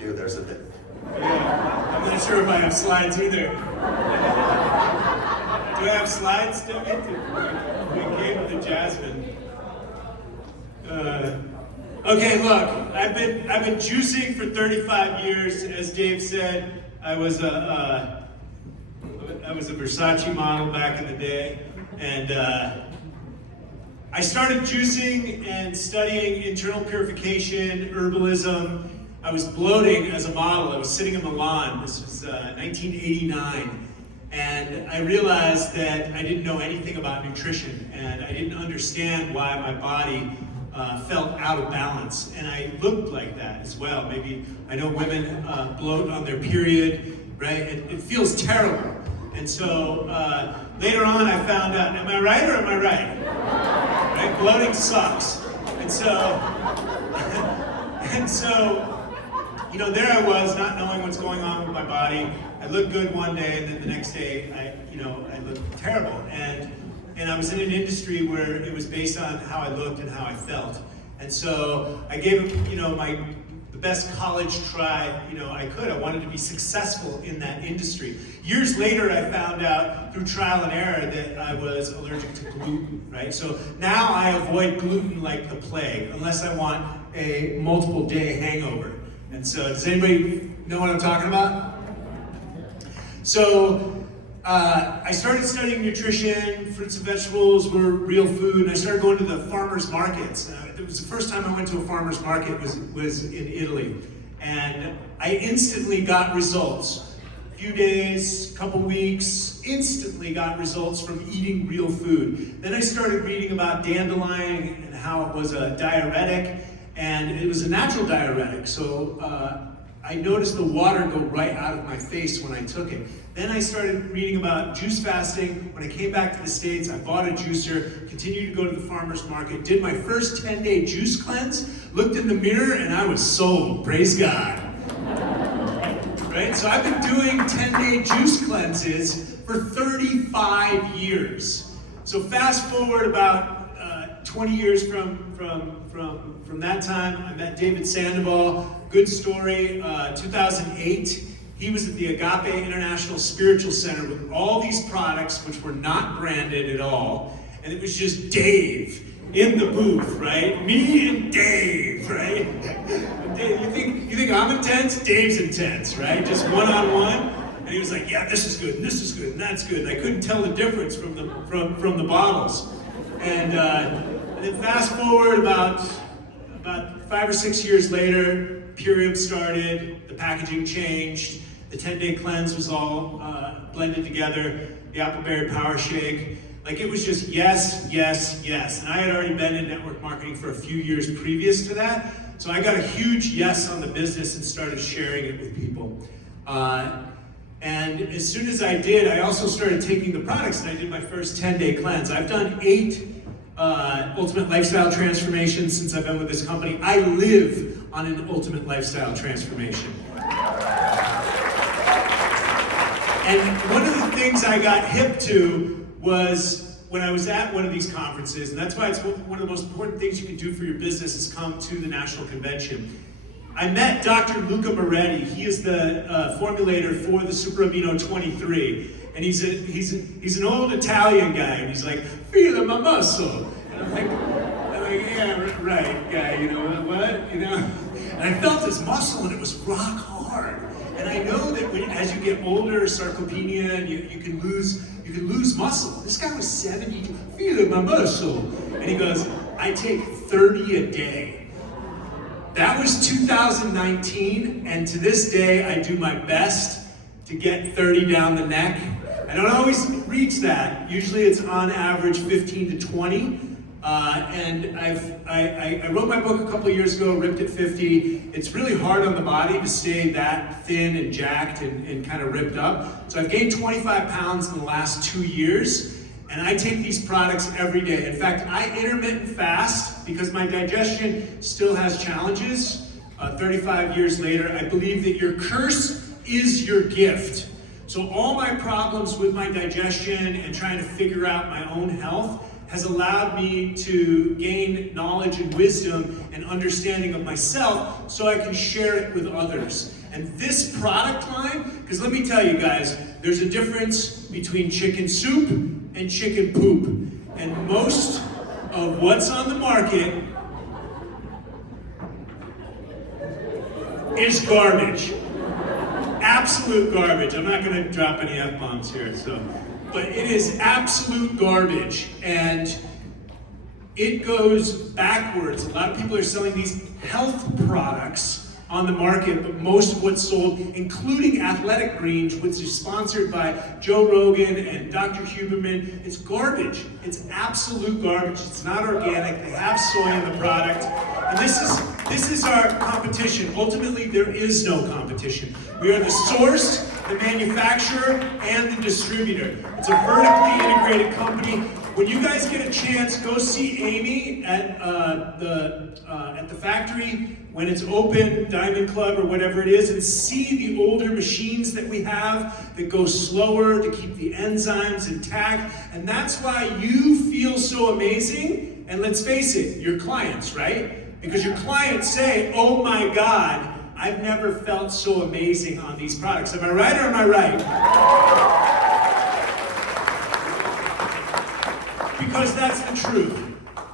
do, there's a bit. Yeah, I'm not sure if I have slides either. Do I have slides, Debbie? We gave to Jasmine. Okay, look, I've been juicing for 35 years. As Dave said, I was a Versace model back in the day, and I started juicing and studying internal purification, herbalism. I was bloating as a model. I was sitting in Milan. This was 1989. And I realized that I didn't know anything about nutrition, and I didn't understand why my body felt out of balance. And I looked like that as well. Maybe, I know women bloat on their period, right? It feels terrible. And so later on I found out, am I right or am I right? Right? Bloating sucks. And so, you know, there I was, not knowing what's going on with my body. I looked good one day, and then the next day, I looked terrible. And I was in an industry where it was based on how I looked and how I felt. And so I gave it, the best college try, I could. I wanted to be successful in that industry. Years later, I found out through trial and error that I was allergic to gluten, right? So now I avoid gluten like the plague, unless I want a multiple day hangover. And so, does anybody know what I'm talking about? So, I started studying nutrition. Fruits and vegetables were real food. And I started going to the farmers markets. It was the first time I went to a farmers market was in Italy. And I instantly got results. A few days, couple weeks, instantly got results from eating real food. Then I started reading about dandelion and how it was a diuretic. And it was a natural diuretic, so I noticed the water go right out of my face when I took it. Then I started reading about juice fasting. When I came back to the States, I bought a juicer, continued to go to the farmer's market, did my first 10-day juice cleanse, looked in the mirror, and I was sold. Praise God. Right? So I've been doing 10-day juice cleanses for 35 years. So fast forward about 20 years from that time, I met David Sandoval. Good story. 2008, he was at the Agape International Spiritual Center with all these products which were not branded at all, and it was just Dave in the booth, right? Me and Dave, right? Dave, you think I'm intense? Dave's intense, right? Just one-on-one. And he was like, yeah, this is good, and this is good, and that's good. And I couldn't tell the difference from the bottles. And then fast forward about 5 or 6 years later, Purium started, the packaging changed, the 10-day cleanse was all blended together, the Appleberry Power Shake. Like, it was just yes, yes, yes. And I had already been in network marketing for a few years previous to that, so I got a huge yes on the business and started sharing it with people. And as soon as I did, I also started taking the products, and I did my first 10-day cleanse. I've done 8 ultimate lifestyle transformations since I've been with this company. I live on an ultimate lifestyle transformation. And one of the things I got hip to was when I was at one of these conferences, and that's why it's one of the most important things you can do for your business is come to the national convention. I met Dr. Luca Moretti. He is the formulator for the Super Amino 23. And he's an old Italian guy, and he's like, feel my muscle. And I'm like, yeah, right, guy, what? And I felt his muscle, and it was rock hard. And I know that as you get older, sarcopenia, and you can lose muscle. This guy was 70, feel my muscle. And he goes, I take 30 a day. That was 2019, and to this day, I do my best to get 30 down the neck. I don't always reach that. Usually it's on average 15 to 20. And I wrote my book a couple of years ago, Ripped at 50. It's really hard on the body to stay that thin and jacked and kind of ripped up. So I've gained 25 pounds in the last 2 years. And I take these products every day. In fact, I intermittent fast because my digestion still has challenges. 35 years later, I believe that your curse is your gift. So all my problems with my digestion and trying to figure out my own health has allowed me to gain knowledge and wisdom and understanding of myself so I can share it with others. And this product line, because let me tell you guys, there's a difference between chicken soup and chicken poop. And most of what's on the market is garbage. Absolute garbage. I'm not going to drop any F-bombs here, but it is absolute garbage, and it goes backwards. A lot of people are selling these health products on the market, but most of what's sold, including Athletic Greens, which is sponsored by Joe Rogan and Dr. Huberman, it's garbage. It's absolute garbage. It's not organic. They have soy in the product. And this is our competition. Ultimately, there is no competition. We are the source, the manufacturer, and the distributor. It's a vertically integrated company. When you guys get a chance, go see Amy at the factory when it's open, Diamond Club or whatever it is, and see the older machines that we have that go slower to keep the enzymes intact. And that's why you feel so amazing. And let's face it, your clients, right? Because your clients say, oh my God, I've never felt so amazing on these products. Am I right or am I right? Because that's the truth.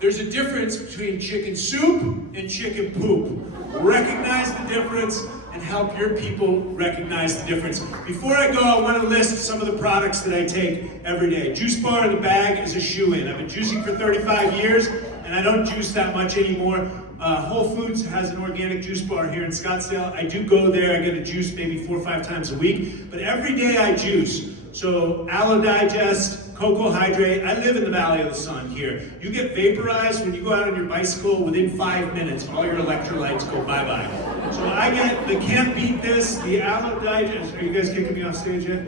There's a difference between chicken soup and chicken poop. Recognize the difference and help your people recognize the difference. Before I go, I want to list some of the products that I take every day. Juice bar in the bag is a shoo-in. I've been juicing for 35 years, and I don't juice that much anymore. Whole Foods has an organic juice bar here in Scottsdale. I do go there. I get a juice maybe 4 or 5 times a week, but every day I juice. So Aloe Digest, Cocoa Hydrate. I live in the Valley of the Sun here. You get vaporized when you go out on your bicycle. Within 5 minutes, all your electrolytes go bye-bye. So I get the Can't Beat This, the Aloe Digest. Are you guys kicking me off stage yet?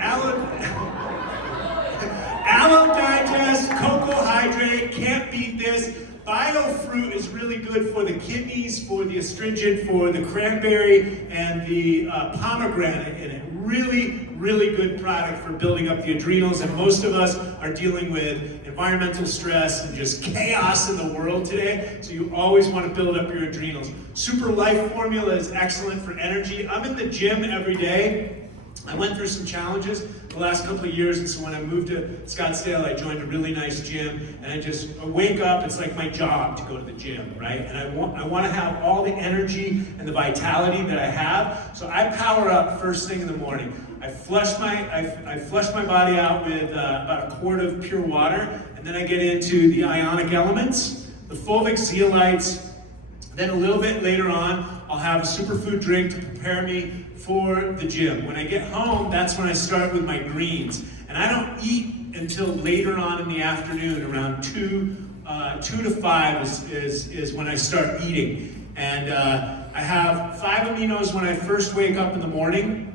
Aloe Digest, Cocoa Hydrate, Can't Beat This. BioFruit is really good for the kidneys, for the astringent, for the cranberry, and the pomegranate in it. Really, really good product for building up the adrenals, and most of us are dealing with environmental stress and just chaos in the world today, so you always want to build up your adrenals. Super Life Formula is excellent for energy. I'm in the gym every day. I went through some challenges the last couple of years, and so when I moved to Scottsdale, I joined a really nice gym, and I wake up, it's like my job to go to the gym, right? And I want to have all the energy and the vitality that I have, so I power up first thing in the morning. I flush my body out with about a quart of pure water, and then I get into the ionic elements, the fulvic zeolites. Then a little bit later on, I'll have a superfood drink to prepare me for the gym. When I get home, that's when I start with my greens. And I don't eat until later on in the afternoon, around 2 to 5 is when I start eating. And I have 5 aminos when I first wake up in the morning.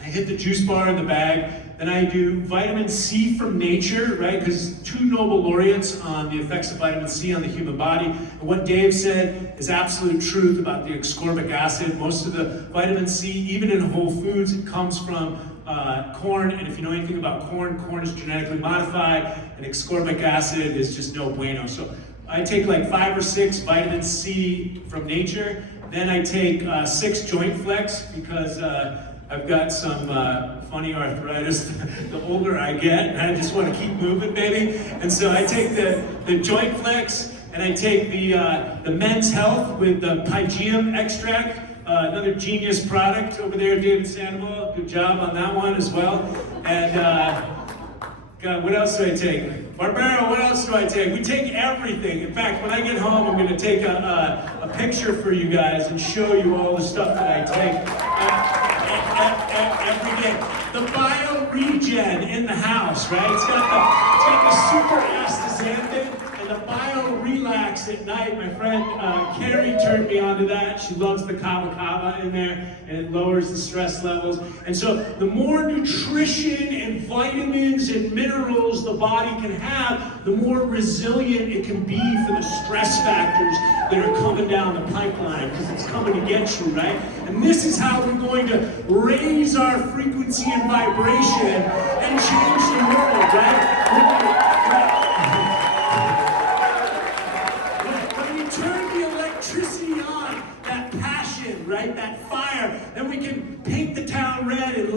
I hit the juice bar in the bag. Then I do vitamin C from nature, right? Because 2 Nobel laureates on the effects of vitamin C on the human body. And what Dave said is absolute truth about the ascorbic acid. Most of the vitamin C, even in Whole Foods, it comes from corn. And if you know anything about corn, corn is genetically modified, and ascorbic acid is just no bueno. So I take like 5 or 6 vitamin C from nature. Then I take 6 Joint Flex because I've got some funny arthritis the older I get, and I just want to keep moving, baby. And so I take the Joint Flex, and I take the Men's Health with the Pygeum extract, another genius product over there, David Sandoval. Good job on that one as well. And God, what else do I take? Barbaro, what else do I take? We take everything. In fact, when I get home, I'm going to take a picture for you guys and show you all the stuff that I take. Every day. The BioRegen in the house, right? It's got the super astaxanthin and the BioRelax at night. My friend Carrie turned me onto that. She loves the kava kava in there, and it lowers the stress levels. And so the more nutrition and vitamins and minerals the body can have, the more resilient it can be for the stress factors that are coming down the pipeline, because it's coming to get you, right? And this is how we're going to raise our frequency and vibration and change the world, right?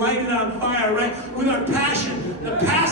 light it on fire, right? With our passion, the passion